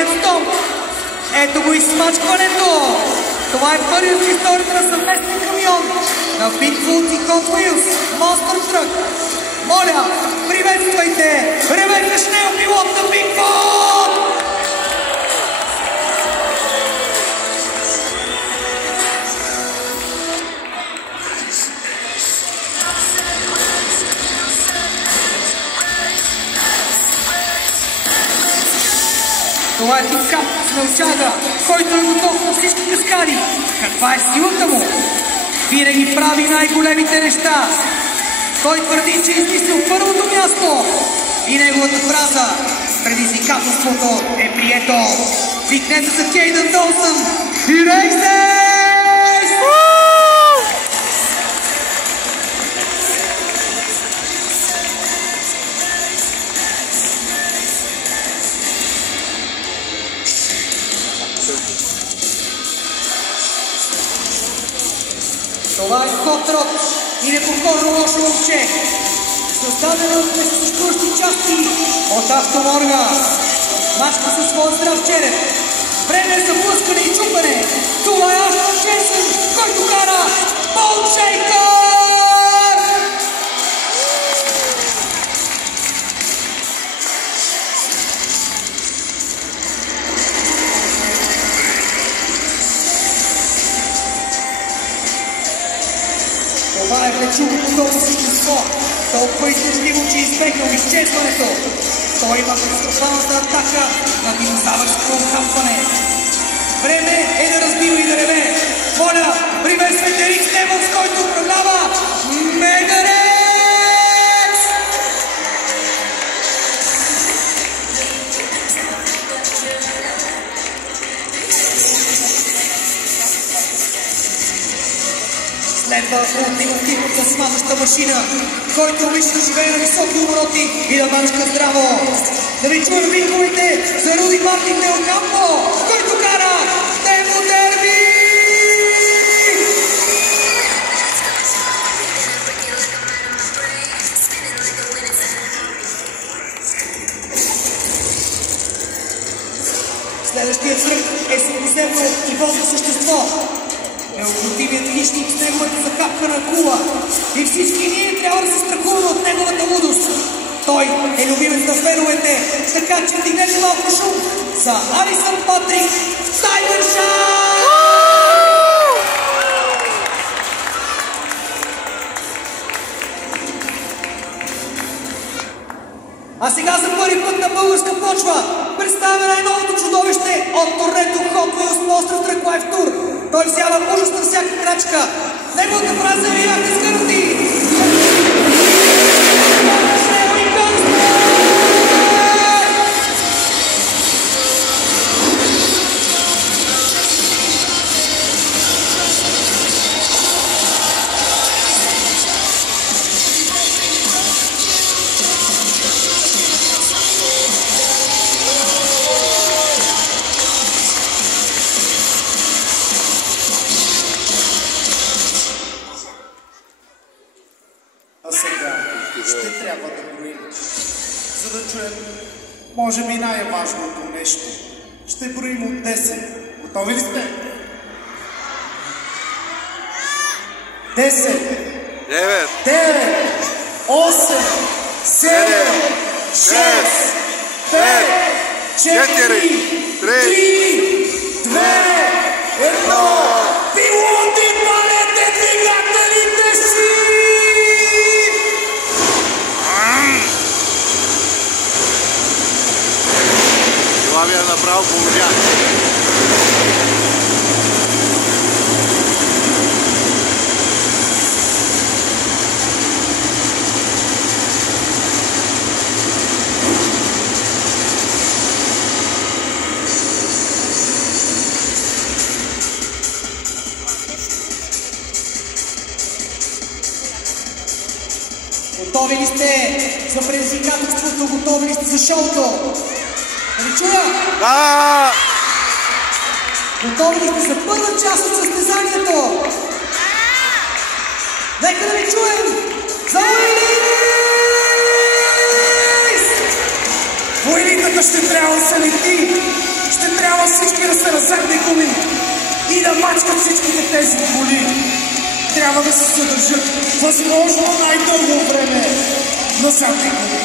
първият стоп. Ето го изсмачкването. Това е първият в историята на съвместния камион на Bigfoot и Hot Wheels Monster Truck. Моля, приветствайте Ребека Шнел, пилот на Bigfoot! Това е пикап с научага, който е готов на всички каскади. Каква е силата му? Винаги прави най-големите неща. Той твърди, че е измислил първото място. И неговата фраза "Предизвикателството е прието". Викнете за Кейдън Долсън и Рейсес! Това е Hot Rod и непокорно лошо момче, създадено от несъществуващи части от Автоморга. Мачка със своя здрав череп. Време е за блъскане и чупане. Това е Аштон Дженсън, който кара Болтшейкър! Това е влечувано същество, толкова излъчливо, че избегнал изчезването. Той има катастрофалната атака на динозавърско окапване. Време е да разбива и да реве. Моля, приветствайте Рик Стевънс, който управлява Мегарекс! Следва ултимативната смазаща машина, който обича да живее на високи обороти и да мачка здраво. Да ви чуем виковете за Руди Мартин Дел Кампо, който кара Демо Дерби! Следващият тръг е средиземно и водно същество. Неукротимият хищник с неговата захапкана кула. И всички ние трябва да се страхуваме от неговата лудост. Той е любимец на феновете, така че вдигнете малко шум за Алисън Патрик Сайбършайн! А сега за първи път на българска почва представяме най-новото чудовище от турнето Hot Wheels Monster Truck Live Tour. Той всява ужас на всяка крачка. Неговата фраза е яка с гаранти. Ще трябва да броим, за да чуем, може би най-важното нещо. Ще броим от 10. Готови ли сте? 10, 9, 8, 7, 6, 5, 4, 3, 2, 1. Пилоти, палете двигателите си! Това ми е направо помогя. Готови ли сте за предизвикателството? Готови ли сте за шоуто? Да ви чуя? Да! Готови ли сте за първа част от състезанието? Нека да ви чуем за Уилис! Войниката ще трябва да се лети! тези коли трябва да се съдържат възможно най-дълго време на всяка коли.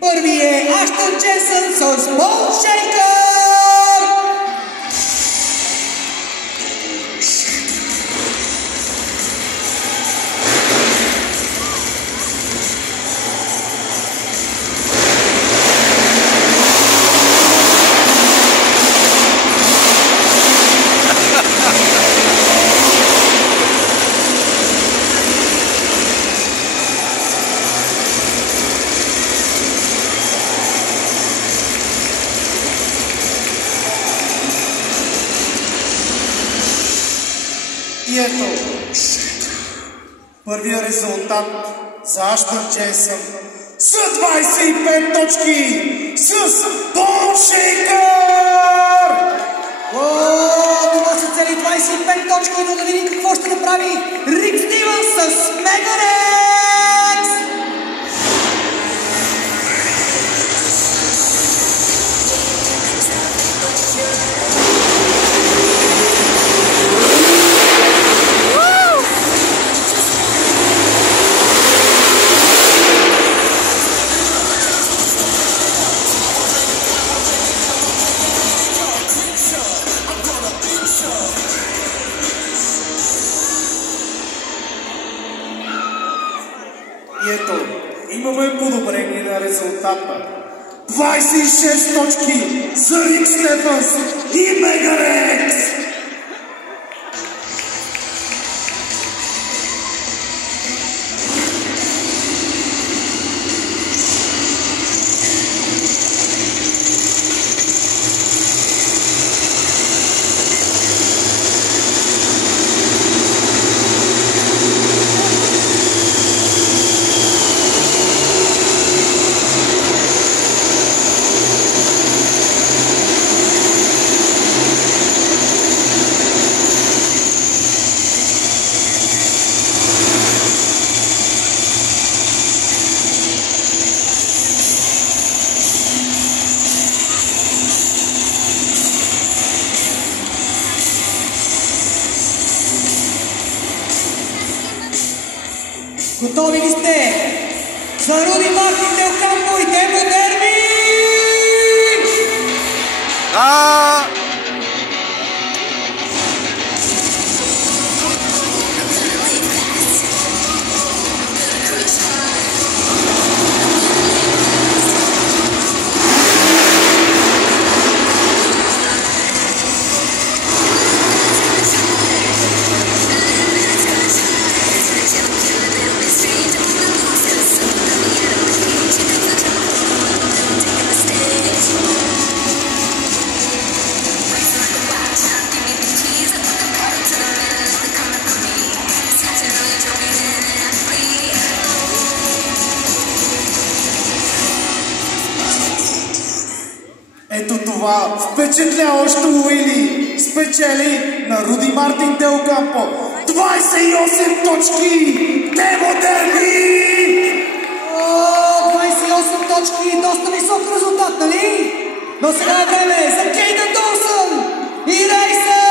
Първи е Аштън Дженсън с Болшейкър! И ето, първият резултат за Аштън Дженсън с 25 точки с Болшейкър! Това са цели 25 точки, но да видим какво ще направи Рик Стивънс с Мегарекс! И ето, имаме подобрение на резултата. 26 точки за Рик Стивънс и Мегарекс! Готови ли сте за Руди Мартин Дел Кампо и Дево Дерби? Ето това впечатляващо Уили спечели на Руди Мартин Дел Кампо 28 точки! Дево Дерби! 28 точки, доста висок резултат, нали? Но сега е време за Кейдън Долсън и Рейсър!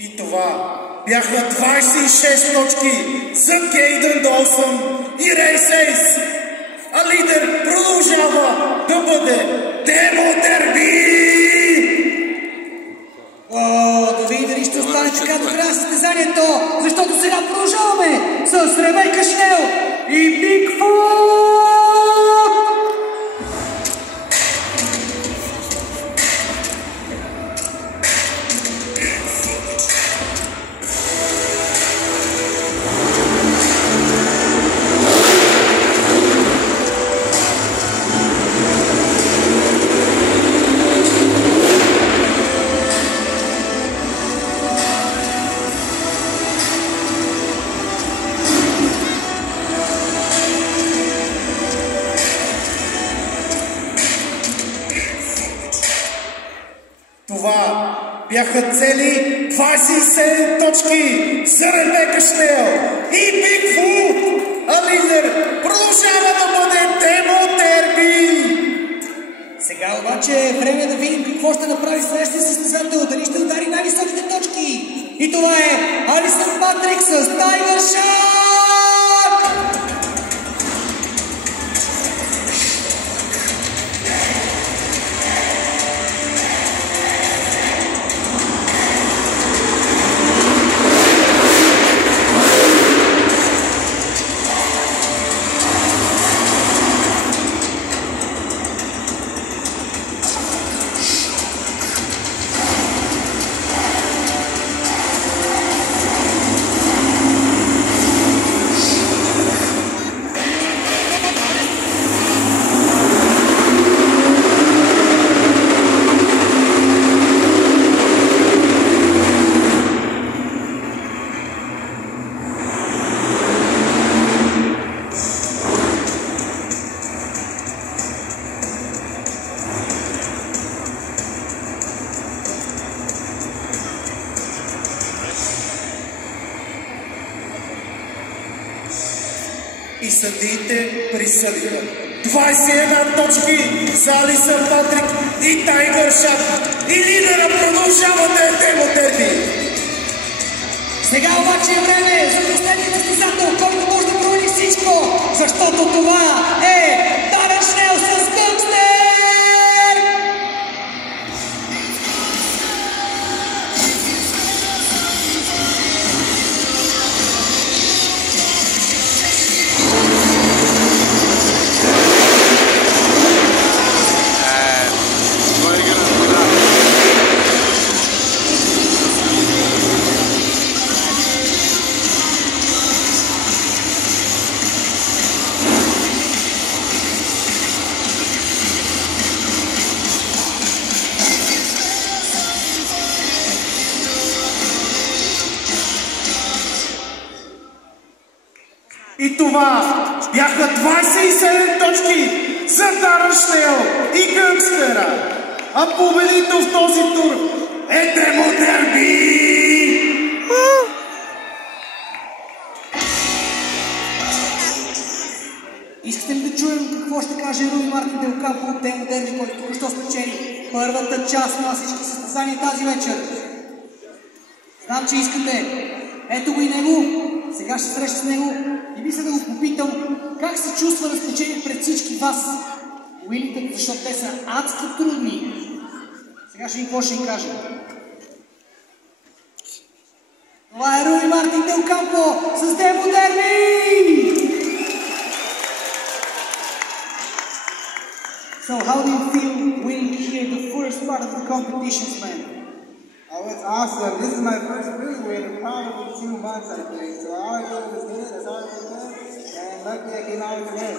И това бяха 26 точки за Кейдън Долсън и Рейс Ейс. А лидер продължава да бъде Демо Дерби! Да видим дали ще остане така до края състезанието, защото сега продължаваме с Ребека Шнел и Бигфут! Това бяха цели 27 точки за Ребека Шнел и Бигфут, а лидер продължава да бъде Демо Дерби. Сега обаче е време да видим какво ще направи следващия състезател, дали ще удари най-високите точки. И това е Алисън Патрик с Тайлър Шак! И съдиите присъдиха 21 точки за Алисън Патрик и Тайлър Шак. И лидера продължава да е Демо Дерби. Сега обаче е време за последния състезател, който може да промени всичко, защото това е Тайлър Шнел с Гънгстер! И това бяха 27 точки за Тайлър Шнел и Гънгстера. А победител в този тур е Демо Дерби! Искате ли да чуем какво ще каже Руи Мартин Дел Кампо от Демо Дерби, който току-що спечели първата част на всички състезания тази вечер? Знам, че искате. Ето го и него. Сега ще среща с него и мисля да го попитам как се чувства да спечели пред всички вас уилите, защото те са адски трудни. Сега ще ви какво ще им кажа. Това е Руи Мартин Дел Кампо с Демо Дерби! So how do you feel winning here the first part of the competitions, man? Oh, it's awesome. This is my first really win in probably 2 months, I think. So all I did was hit it, that's all I did. And luckily I came out with the win.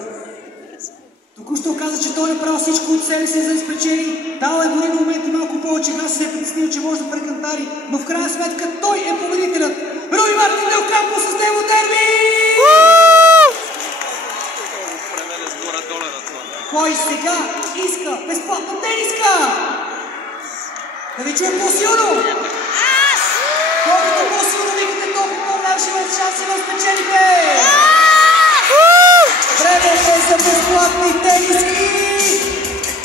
Току-що каза, че той е направил всичко от себе си за да спечели. Дал е дори на моменти малко повече газ, се е притеснил, че може да прекантари. Но в крайна сметка той е победителят. Руи Мартин Дел Кампо с Демо Дерби! Кой сега иска безплатна тениска? Да ви чуем по-силно! Колкото по-силно викате, толкова по-голям ще имат шанси да спечелите! Време е за безплатни тениски!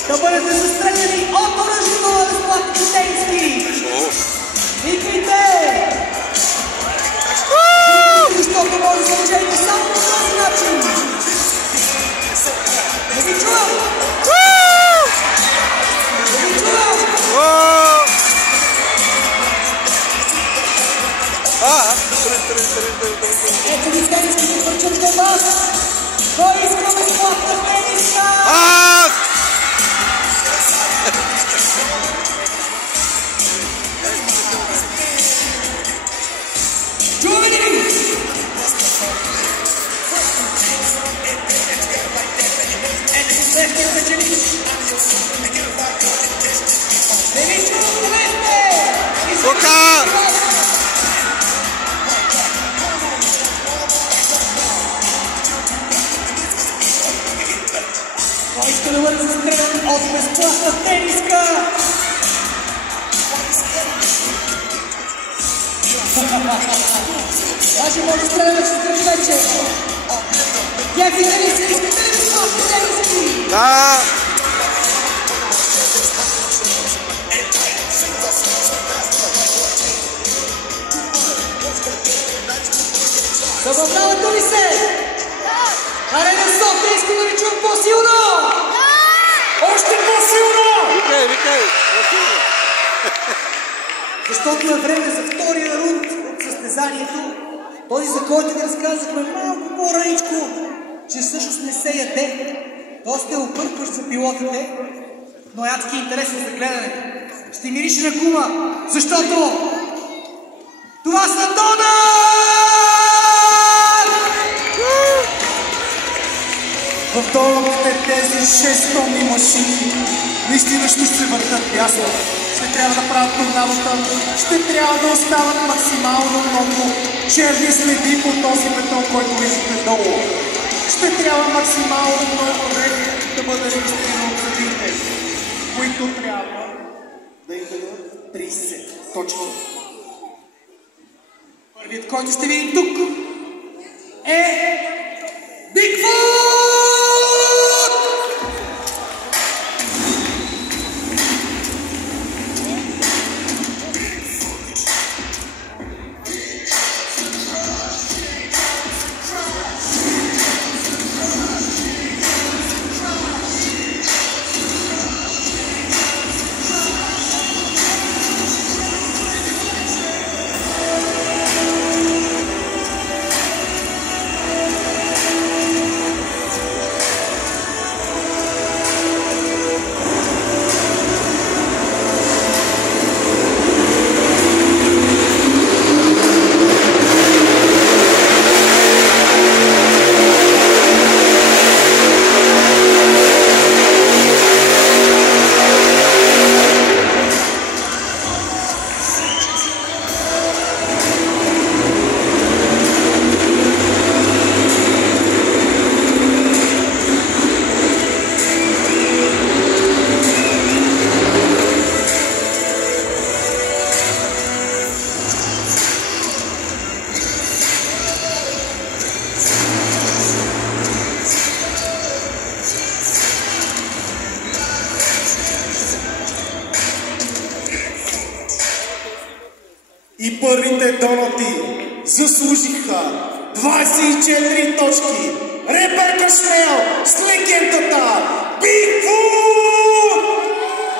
Да бъдете застреляни от оръжието на безплатните тениски! Викайте! Защото може да учение само по този начин. Не ви чувам! Не ви чувам! Ето ви тениски да върчат към вас. Кой иска безплатна тениска? Чуваме ли? Ето следващия печелиш. Не ви чувам, къде сте? Тука! Кой иска да бъде застрелян от безплатна тениска? Даже може да стреляме с трети вече. Яките ли се, искате ли безплатни тениски? Да! Забавлявате ли се? Арена София, искам да ви чувам по-силно! Още по-силно! Викай! Защото е време за втория рунд от състезанието. Този, за който ви разказахме малко по-раничко, че всъщност не се яде. Доста е объркващ за пилотите, но е адски интересен за гледане. Ще мирише на гума, защото това са Донат! В долните тези 6 тонни машини наистина ще се въртат ясно. Ще трябва да правят торнадота, ще трябва да остават максимално много черни следи по този бетон, който виждате долу. Ще трябва максимално много време да бъде регистриран от съдиите, които трябва да им дадат 30 точки. Първият, който ще видим тук е Бигфут! И първите донати заслужиха 24 точки. Ребека Шмел с легендата Бигфут!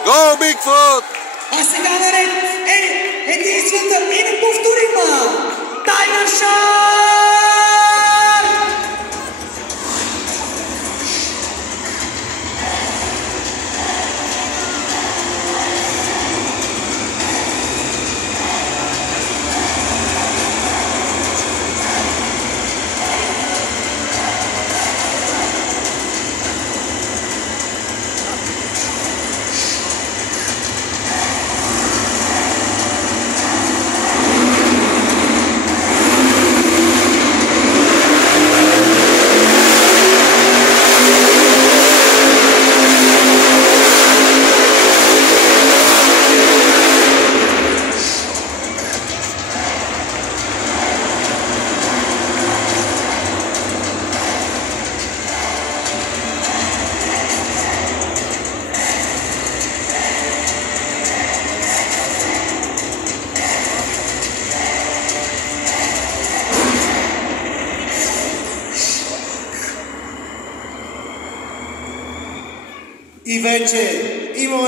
Go, Bigfoot! А сега наред е единствената и неповторима Тайгър Шарк!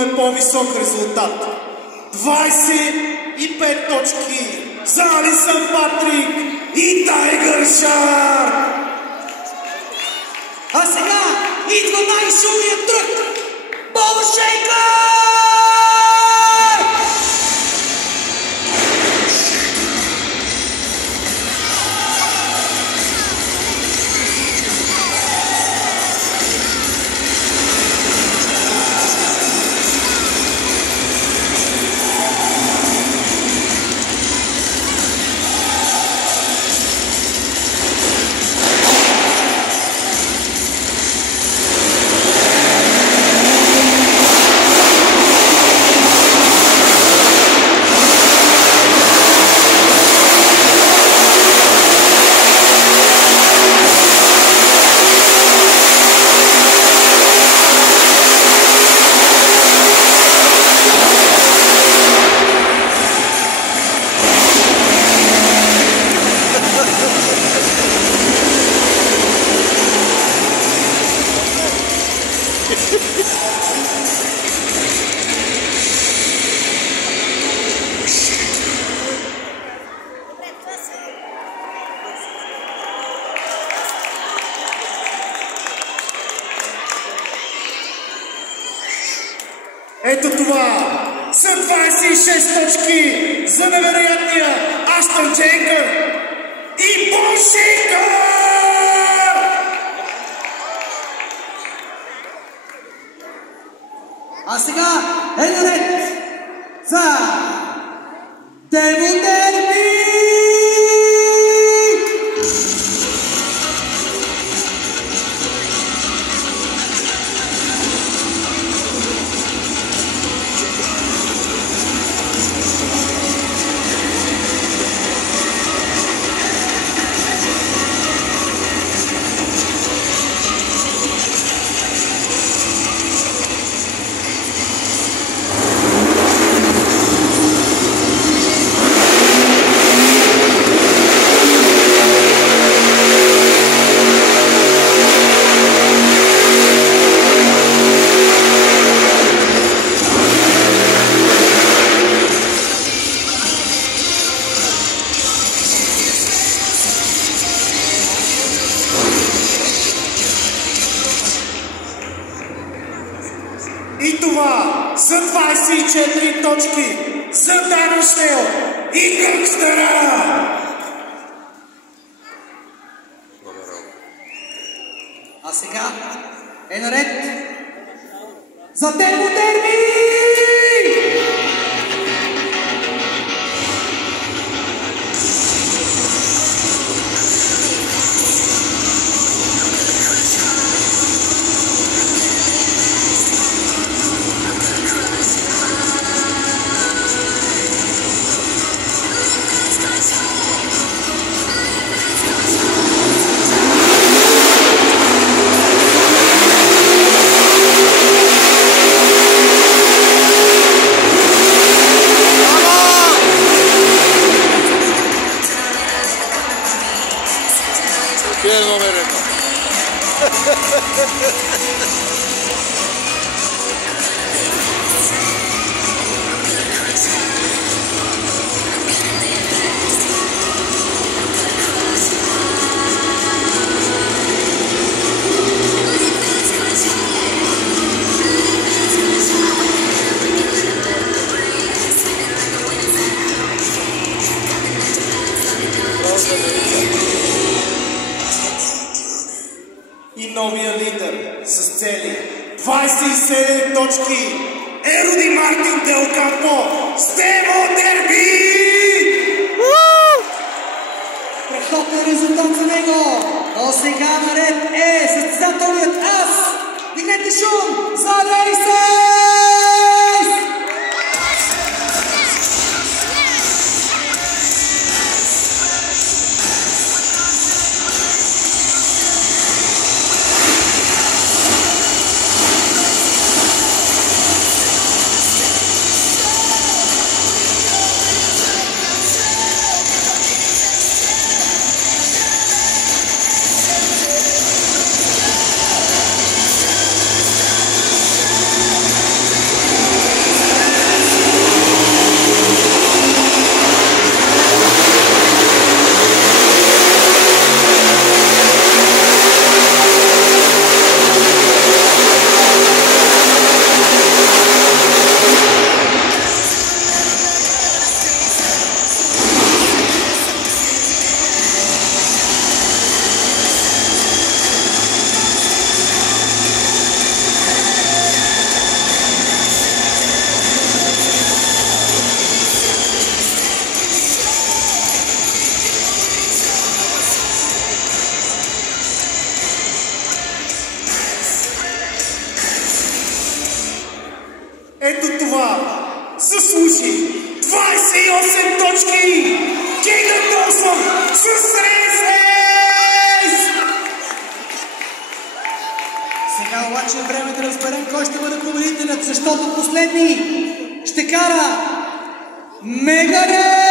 на по-висок резултат. 25 точки за Алисън Патрик и Тайгър Шарк. А сега идва най-шумният трък! Болшейкър! Ето това са 26 точки за невероятния Аштън Джейкър и Болшейкър! А сега е наред за Демо Дерби! И това са 24 точки за Данъшнел и Гънгстъра! А сега е наред за Демо Дерби! Tiene el número. И новия лидер с цели 27 точки е Руди Мартин Дел Кампо с Демо Дерби! Страхотен резултат за него, но сега наред е състезателният ас. Дигнете шум за Рейсейс! Ето това заслужи 28 точки! Кейдън Долсън с Рейс! Сега обаче е време да разберем кой ще бъде победителят, защото последни ще кара Мегарекс!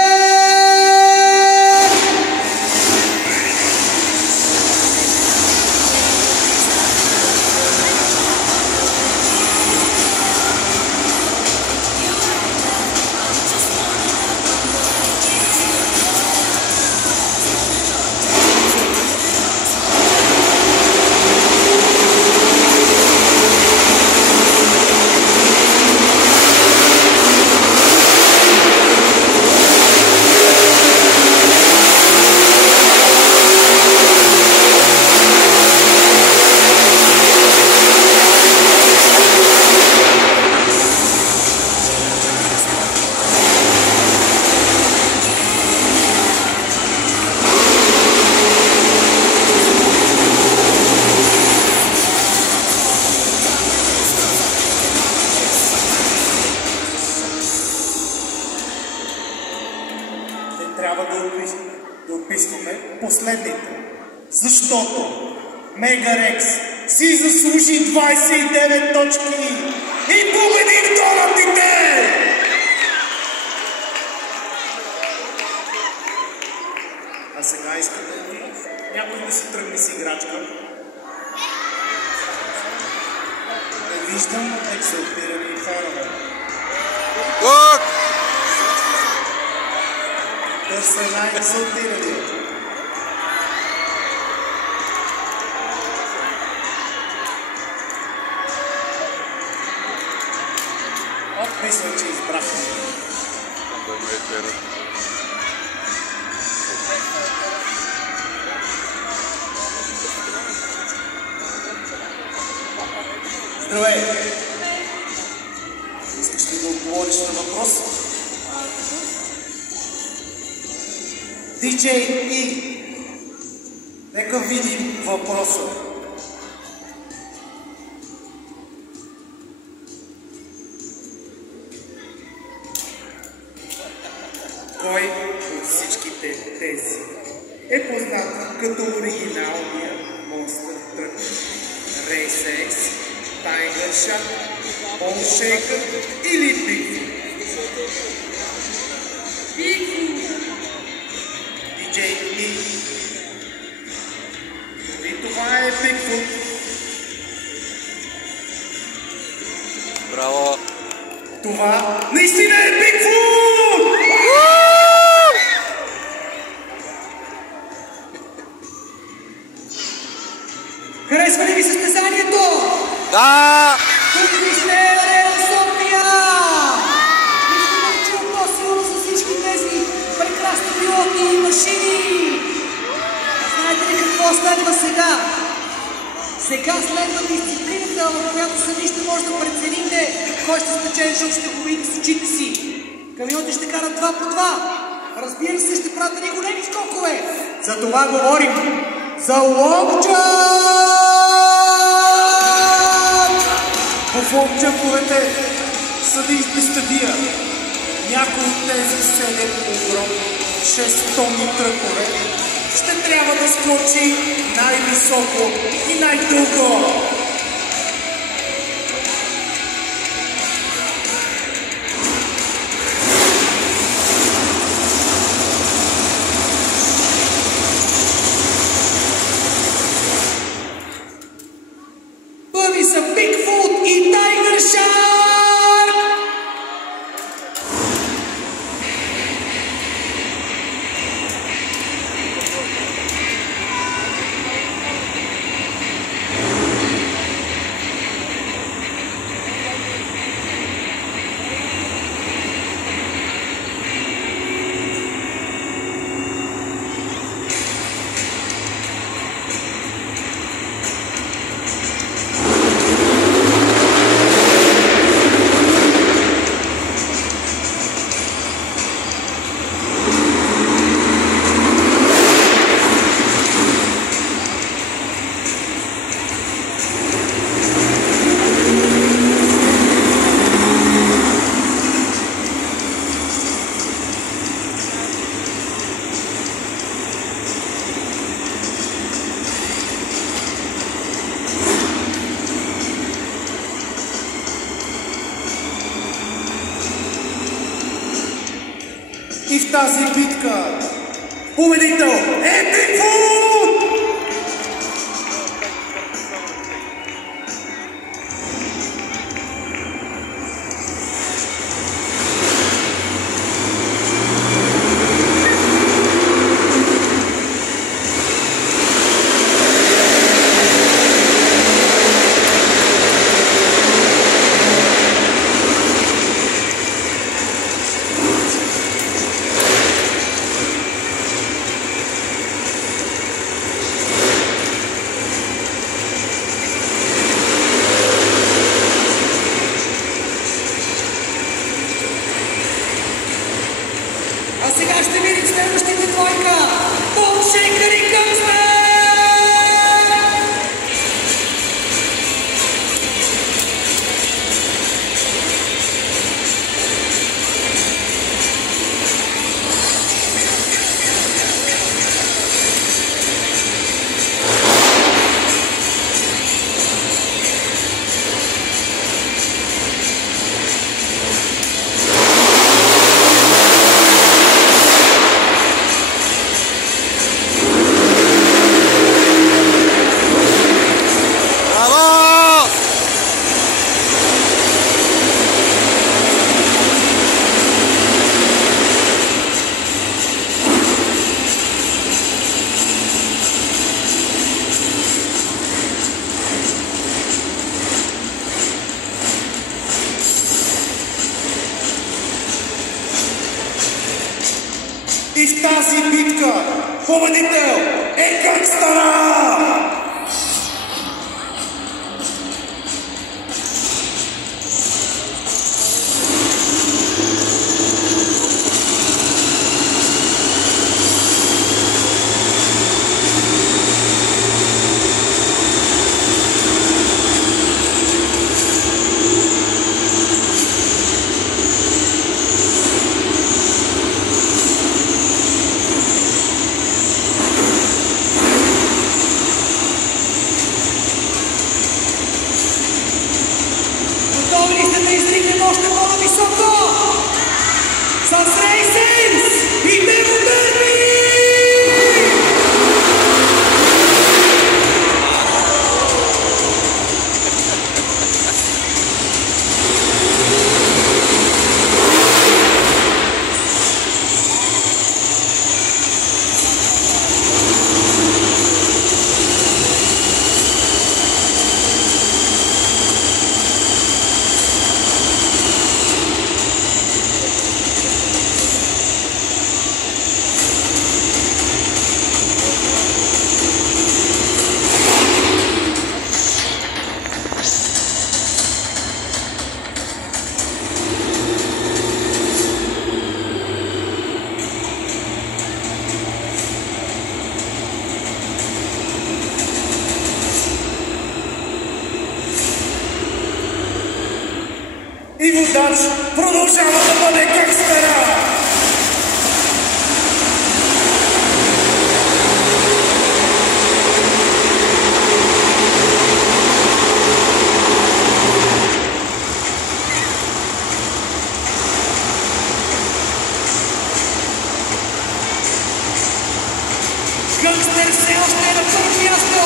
Трябва да описваме последните, защото Мегарекс си заслужи 29 точки и победи в донатите! А сега искате някой да си тръгне с играчка. Не виждам екзалтирани фенове. Търся най-екзалтирани. Мисля, че избрахме. Здравей! Искаш ли да отговориш на въпрос? Диджей И, нека видим въпроса. Кой от всичките тези е познат като оригиналния Monster Truck? Race X, Tiger Shark, Bone Shaker или Bigfoot? Диджей И. И това е Bigfoot. Браво! Това наистина е Bigfoot! Харесва ли ви състезанието? Да! Тук сте Арена София! Искаме да чуем по-силно за всички тези прекрасни пилоти и машини! Знаете ли какво следва сега? Сега следва дисциплината, в която сами ще може да прецените кой ще спечели, защото ще го видите с очите си. Камионите ще карат 2 по 2. Разбира се, ще правят ни големи скокове. За това говорим. За лонгджамп! В лонгджамповете съдиите стадия. Някои от тези 7 огромни 6-тонни тръкове ще трябва да скочи най-високо и най-дълго. Първи са Bigfoot и Tiger Shark! И в тази битка победител е Бигфут! А сега ще видим следващите двойка. Бон Шейкър и Гънгстър! И в тази битка победител е Гънгстъра! Готови ли сте да издигнем още по-високо? С Рейсенс и Demo Derby! И водач продължава да бъде Гънгстъра! Гънгстър все още е на първо място!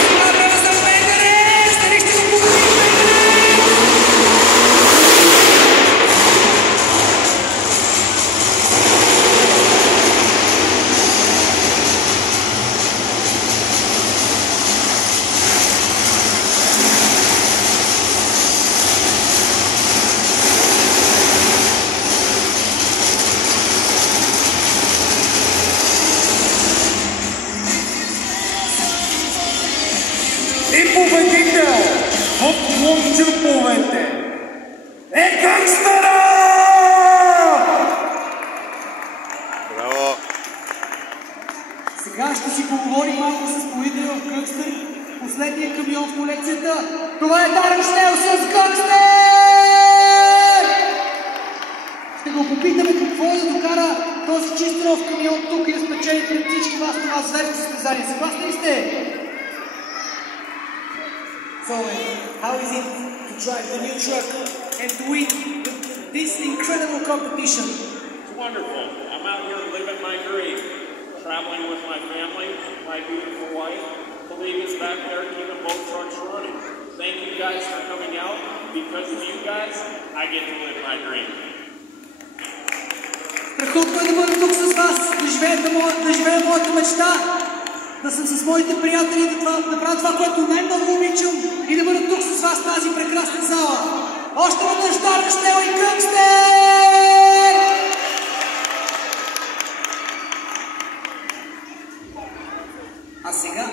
Сега бе за Вегерес! Дали ще го победи Вегерес? И победител в ломджуповете е Гънгстъра! Браво! Сега ще си поговорим малко с победителя в Гънгстър, последния камион в колекцията. Това е Дарън Шнел с Гънгстър! Ще го попитаме какво е да докара този чист нов камион тук и да спечели пред всички вас това зверско състезание. Съгласни ли сте? So, how is it to drive the new truck and to win this incredible competition? wonderful. I'm out here living my dream, traveling with my family, my beautiful wife. Kaliga's back there keeping both trucks running. Thank you guys for coming out. Because of you guys, I get to live my dream. Страхотно е да бъда тук с вас, да живея моята мечта, да съм с моите приятели, да правя това, което най-много обичам и да бъда тук с вас в тази прекрасна зала. Още веднъж Дарнштел и Кънстер! А сега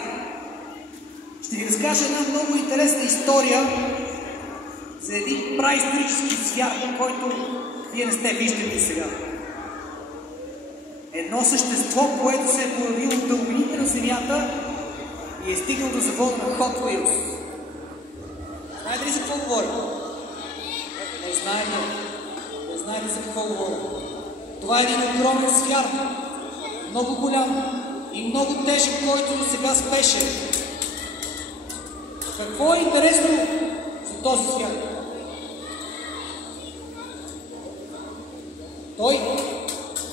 ще ви разкажа една много интересна история за един праисторически звяр, който вие не сте виждали сега. Едно същество, което се е появило в дълбините на Земята и е стигнал до завода на Hot Wheels. Знаете ли за какво говоря? Не знаете. Не знаете за какво говоря. Това е един огромен звяр, много голям и много тежък, който до сега спеше. Какво е интересно за този звяр? Той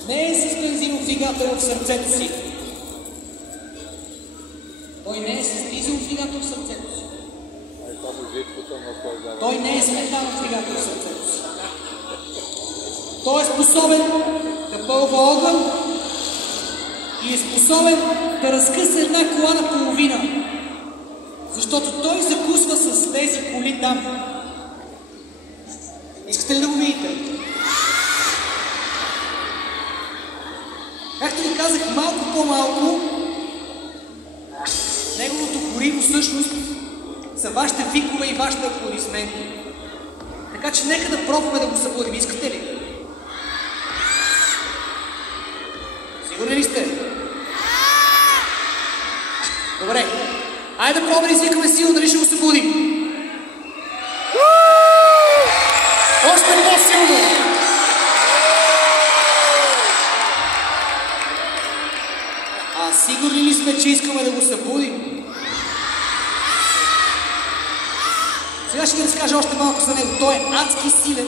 не е с бензинов двигател в сърцето си. Той не е с дизелов двигател в сърцето си. Той не е с метанов двигател в сърцето си. Той е способен да пълва огън и е способен да разкъса една кола на половина. Защото той закусва с тези коли там. Искате ли да го видите? Както ви казах, малко по-малко, неговото гориво всъщност са вашите викове и вашите аплодисменти. Така че нека да пробваме да го събудим. Искате ли? Сигурни ли сте? Добре. Айде да пробваме да извикаме силно, дали ще го събудим. Още по-силно! Сигурни ли сме, че искаме да го събудим? Сега ще ви разкажа още малко за него. Той е адски силен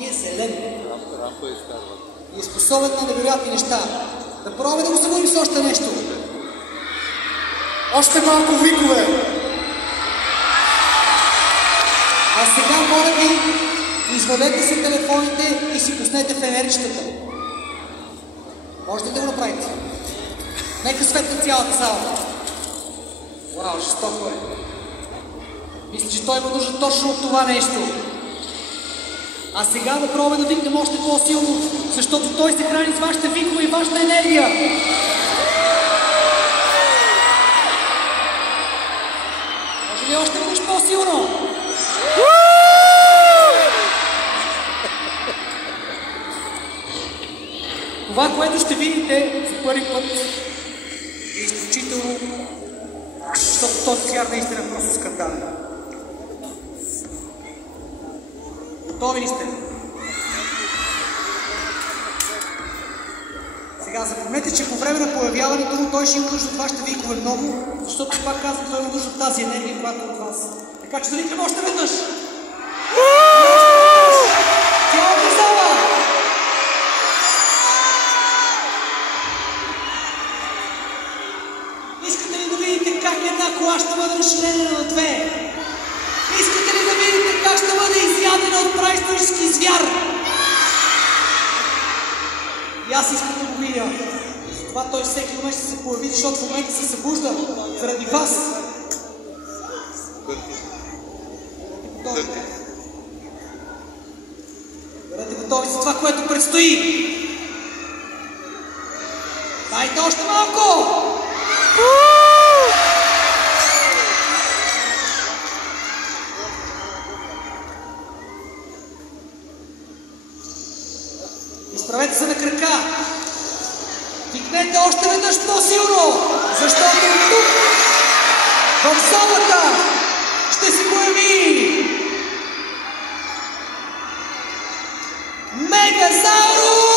и е зелен. И е способен на невероятни неща. Да пробваме да го събудим с още нещо. Още малко викове. А сега, моля ви, извадете се телефоните и си пуснете фенерчетата. Можете да го направите. Нека светне цялата зала. Вау, жестоко е. Мисля, че той има нужда точно от това нещо. А сега да пробваме да викнем още по-силно, защото той се храни с вашите викове и вашата енергия. Може ли още веднъж по-силно? Това, което ще видите за първи път, е изключително, защото този звяр наистина е просто скандален. Готови ли сте? Сега запомнете, че по време на появяването му той ще има нужда от вашите викове много, защото пак казвам, той има нужда от тази енергия, която е от вас. Така че да викнем още веднъж! Цялата зала! Искате ли да видите как една кола ще бъде разширена на две? Искате ли да видите как ще бъде изядена от праисторически звяр? И аз искам да го видя. Затова той всеки момент ще се появи, защото в момента се събужда заради вас. Бъдете готови за това, което предстои. Дайте още малко! Изправете се на крака. Викнете още веднъж по-силно, защото тук, в залата, ще се появи Мегазаурус!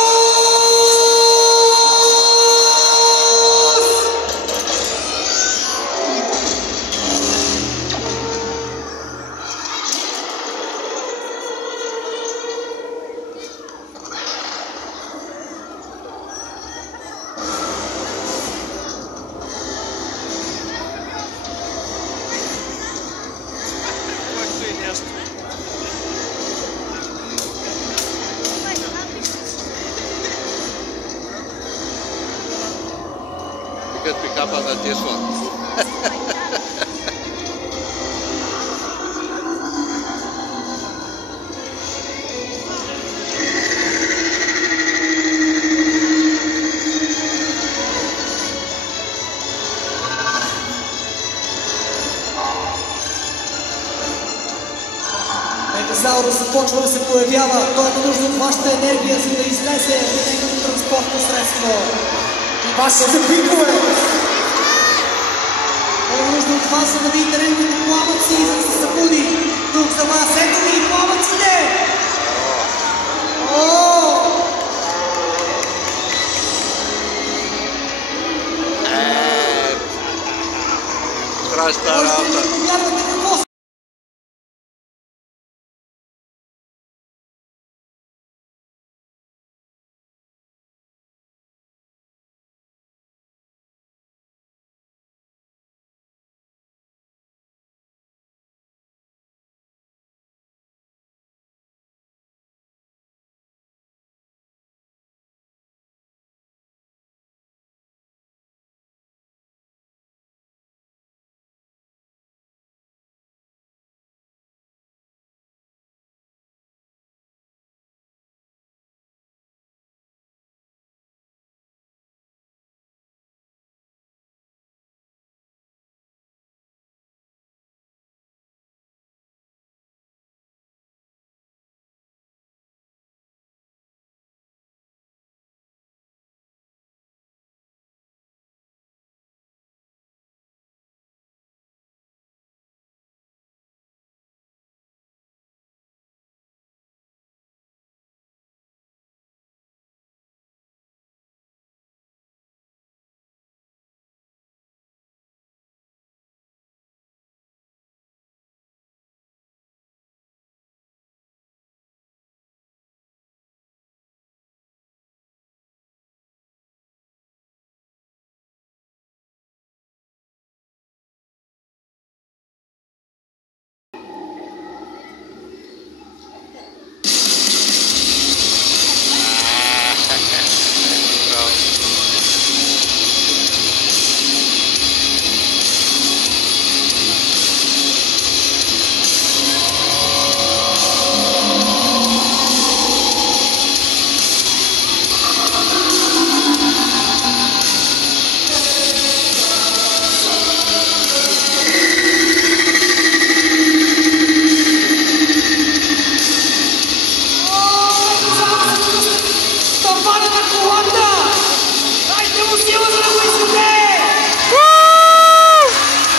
5 пикапа на Тесла. Мегазаурус започва да се появява. Той има нужда от вашата енергия, за да излезе от неговото транспортно средство. И вашите бикове. Той има нужда от вас, за да видите неговите пламъци, за да се събуди. Тук за вас, ето ви пламъците! Страшна работа.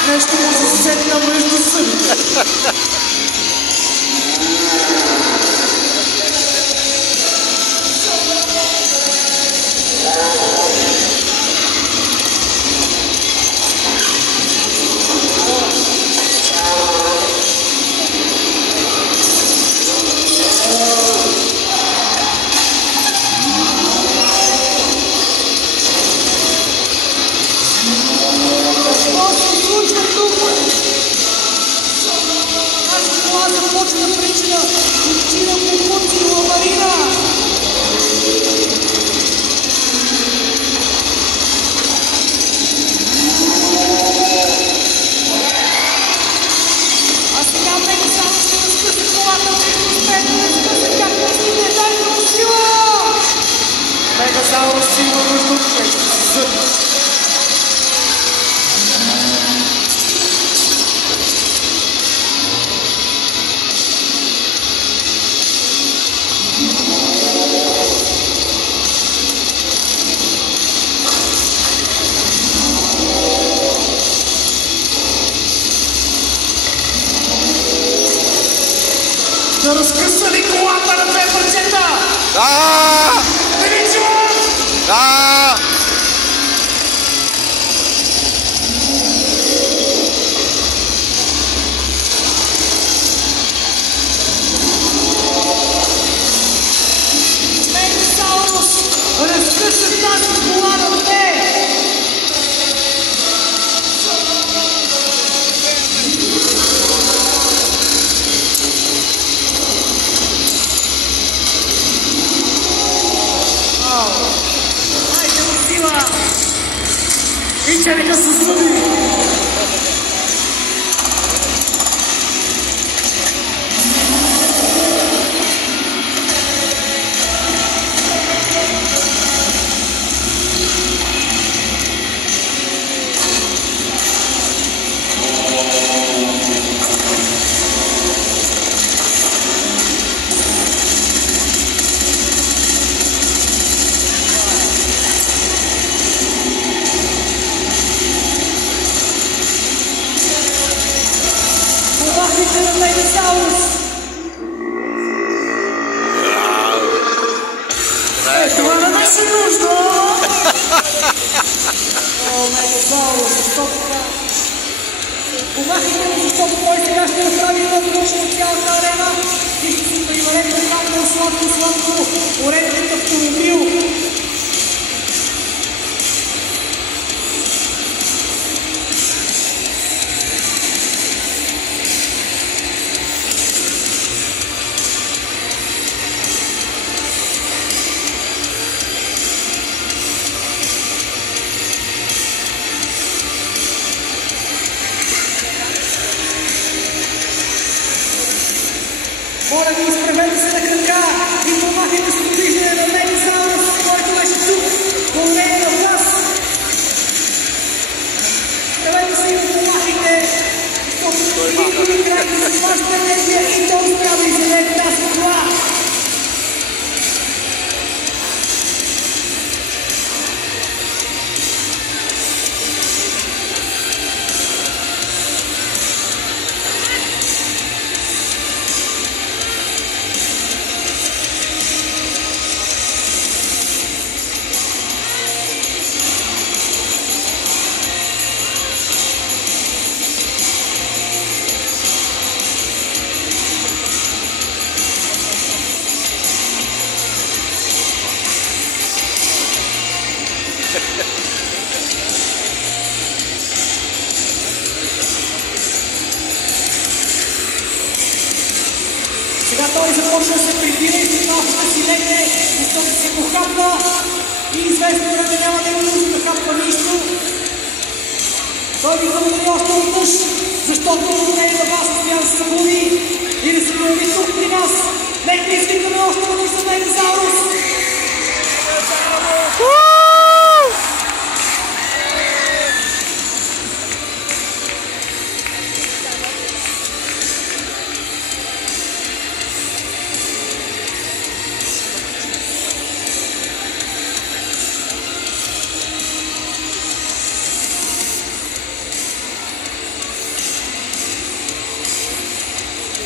Нещо му се седна между събите. Мегазаурус има нужда от нещо си зъб. Да разкъса ли колата на две парчета? Да! Да! Мегазаурус разкъса тази кола на две! Шевека с зъби. Това не беше нужно! О, Мегазаурус, защо така? Помахайте му, защото той сега ще направи по-грошно от цялата арена и ще си приварете малко сладко уреден автомобил. Моля ви, изправете се на крака и помахайте с довиждане на Мегазаурус, който беше тук, големия на вас. Изправете се и го помахайте, защото никой край с вашата енергия и то успя да изявете тази кола. Сега той започва да се прибира и след малко да си легне, защото си го хапна и известно време няма да има нужда да хапва нищо. Той ви благодари още веднъж, защото благодарение на вас успя да се събуди и да се появи тук при нас. Нека да извикаме още веднъж за Мегазаурус!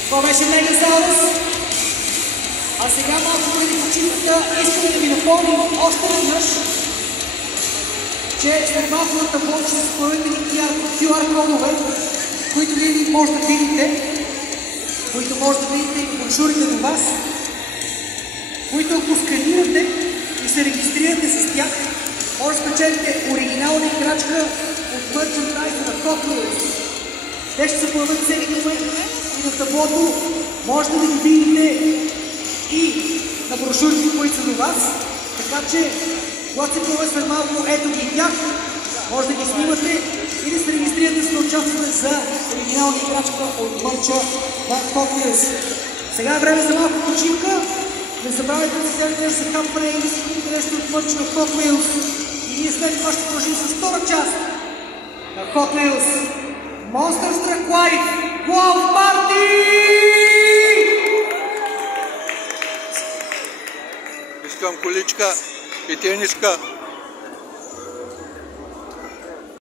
Това беше Мегазаурус. А сега малко преди почивката искаме да ви напомним още веднъж, че след малко на табло ще се появят QR кодове, които вие може да видите, и брошурите до вас, които ако сканирате и се регистрирате с тях, може да спечелите оригинална играчка от мерчендайза на Hot Wheels. Те ще се появят всеки момент и на таблото, можете да ги видите и на брошурите, които са до вас, така че когато се появят след малко, ето ги тях, може да ги снимате и да се регистрирате, за да участвате за оригинална играчка от мърча на Hot Wheels. Сега е време за малко почивка. Не забравяйте да се гледате за кампане и да си купите нещо от мърча на Hot Wheels. И ние след това ще продължим с втора част на Hot Wheels. Monsters Truck Life Wow Party! Искам количка и теничка.